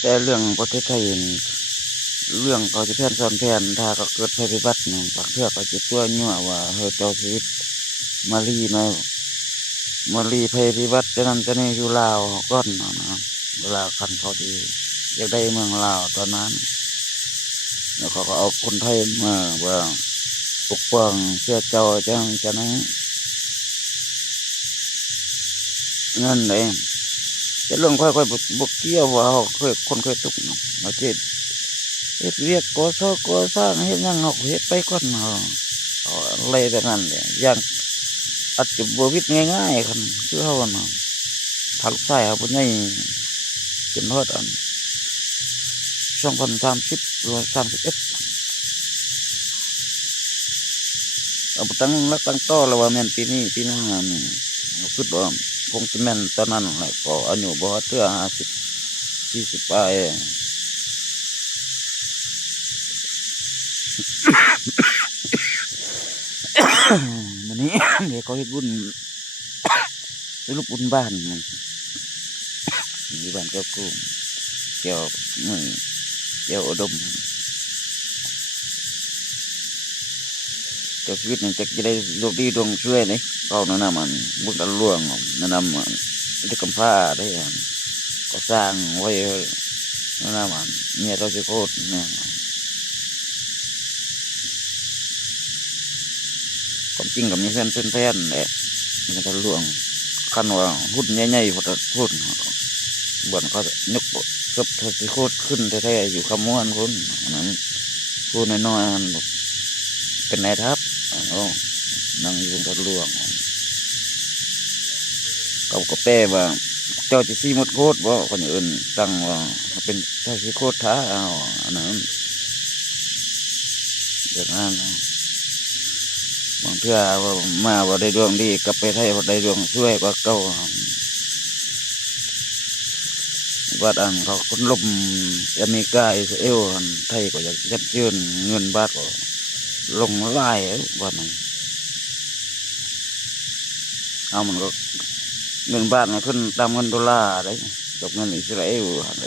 แต่เรื่องประเทศไทยนี่เรื่องเขาจะแพร่ซ้อนแผนถ้าก็เกิดภัยพิบัตินี่บางเทื่อก็จะตัวยั่วว่าเฮ้ยเจ้าชีวิตมาลีมาภัยพิบัติจะนั้นจะนี่อยู่ลาวก่อนนะครับเวลาคันเขาที่อยากได้เมืองลาวตอนนั้นแล้วเขาก็เอาคนไทยมาว่าปกป้องเสื้อเจ้าจะนั้นนั่นเองจะเรื่องค่อยๆบกเกี่ยวว่าเขาเคยตกเนาะมาเจ็ดเฮ็ดเวียกก่อสร้างเฮ็ดหยังเขาเฮ็ดไปก่อนเอาอะไรแบบนั้นเนี่ยอย่างอาจจะบ่วิตง่ายๆคันคือเฮาเนาะถ้าลูกชายเขาบ่ใหญ่จนฮอดอัน2030หรือว่า31เอาบ่ตั้งต่อแล้วว่าแม่นปีนี้ปีหน้านี่เราคิดว่าคงสิแม่นตอนนั้นแหละก็อายุบ่ฮอดเทื่อ50 40ปลายมื้อนี้เดี๋ยวเขาเฮ็ดบุญสรุปบุญบ้านมันอยู่บ้านเจ้ากุ้งเจ้ามึงเจ้าอุดมเจ้าชีวิตนี่จะได้โชคดีดวงช่วยนี่เขาแนะนำมันบุญตะล่วงแนะนำมันที่กำพร้าได้ก็สร้างไว้แนะนำมันเนี่ยเราจะโคตรเนี่ยความจริงกับมีแฟนแหละมันตะล่วงคันว่าหุ่นใหญ่ๆพอจะหุ่นบ่นเขายกกบทศโคตรขึ้นแท้ๆอยู่ขมวนคนนั้นพูดน้อยๆเป็นนายทัพนั่งอยู่บนรถหลวงเขาก็แปลว่าเจ้าจะซีมดโคตรบ่คนอื่นตั้งว่าเป็นเจ้าซีโคตรท้าเอาอันนั้นอย่างนั้นบางเทื่อว่ามาว่าได้ดวงดีกลับไปไทยว่าได้ดวงช่วยกว่าเก่าวัดอันเขาคนลบอเมริกาอิสราเอลไทยก็อยากยัดเยินเงินบาทก็ลงไล่วันนี้มันก็เงินบาทเนี่ยขึ้นตามเงินดอลลาร์ได้ตกเงินอิสราเอลอะไร